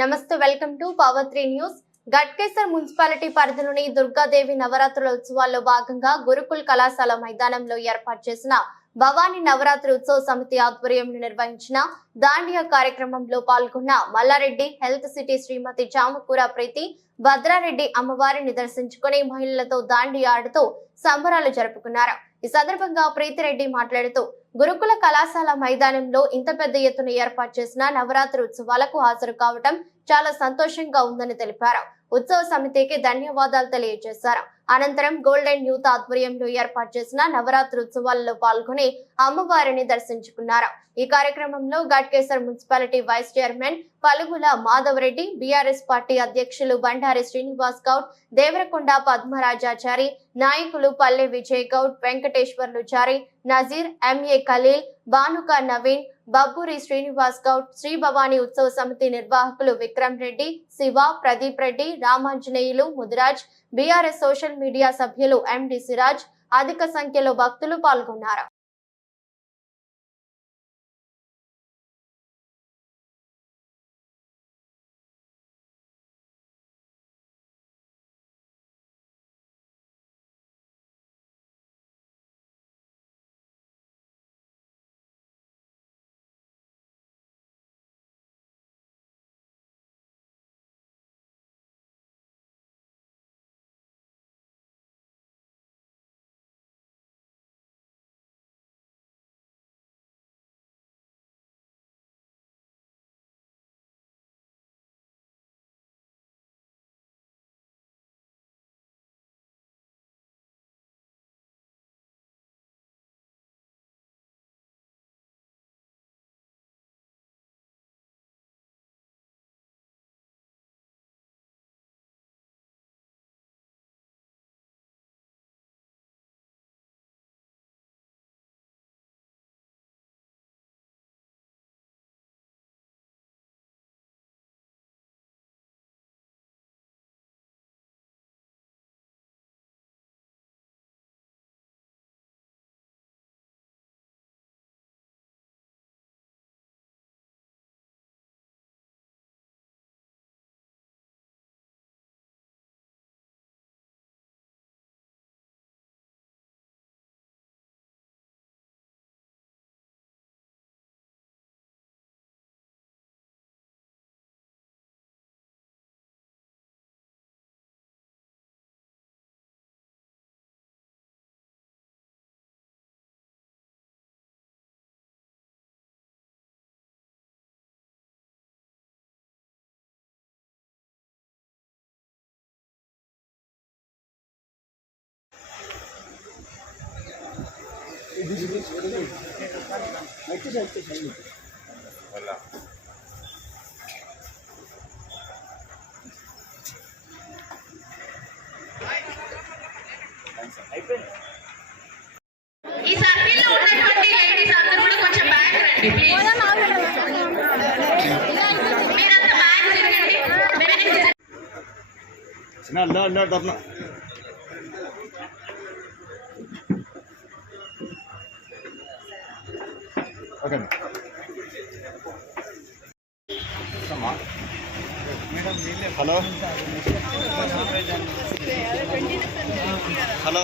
నమస్తే welcome to power three news Ghatkesar municipality పరిధిలోని దుర్గాదేవి నవరాత్రుల ఉత్సవాల్లో భాగంగా గురుకుల్ కళాశాల మైదానంలో ఏర్పాటు చేసిన భవానీ నవరాత్రి ఉత్సవ సమితి ఆధ్వర్యంలో నిర్వహించిన దాండియా కార్యక్రమంలో పాల్గొన్న మల్లారెడ్డి హెల్త్ సిటీ శ్రీమతి జామకూర ప్రీతి భద్రారెడ్డి అమ్మవారిని దర్శించుకుని మహిళలతో దాండియా ఆడుతూ సంబరాలు జరుపుకున్నారు. ఈ సందర్భంగా ప్రీతిరెడ్డి మాట్లాడుతూ గురుకుల కళాశాల మైదానంలో ఇంత పెద్ద ఎత్తున ఏర్పాటు చేసిన నవరాత్రి ఉత్సవాలకు హాజరు కావటం చాలా సంతోషంగా ఉందని తెలిపారు. ఉత్సవ సమితికి ధన్యవాదాలు తెలియజేశారు. అనంతరం గోల్డెన్ యూత్ ఆధ్వర్యంలో ఏర్పాటు చేసిన నవరాత్రి ఉత్సవాల్లో పాల్గొని అమ్మవారిని దర్శించుకున్నారు. ఈ కార్యక్రమంలో Ghatkesar municipality vice chairman Palugula Madhavareddy BRS party అధ్యక్షులు బండారి శ్రీనివాస్ గౌడ్ దేవరకొండ పద్మరాజాచారి నాయకులు పల్లె విజయ్ గౌడ్ వెంకటేశ్వర్లు చారి నజీర్ ఎంఏ ఖలీల్ బానుక నవీన్ బబ్బూరి శ్రీనివాస్ గౌడ్ శ్రీ భవానీ ఉత్సవ సమితి నిర్వాహకులు Vikram Reddy Shiva Pradeep Reddy Ramanjaneyulu Mudiraj BRS social media సభ్యులు ఎండి సిరాజ్ అధిక సంఖ్యలో భక్తులు పాల్గొన్నారు. ఈ సర్కిల్లో ఉన్నటువంటి లేడీస్ అందరూ కూడా కొంచెం బ్యాక్ రండి ప్లీజ్ మీరంతా బ్యాక్ తిరగండి వెనక్కి తిరగండి. చిన్న అల్లా అల్లా తప్పన ఓకే హలో హలో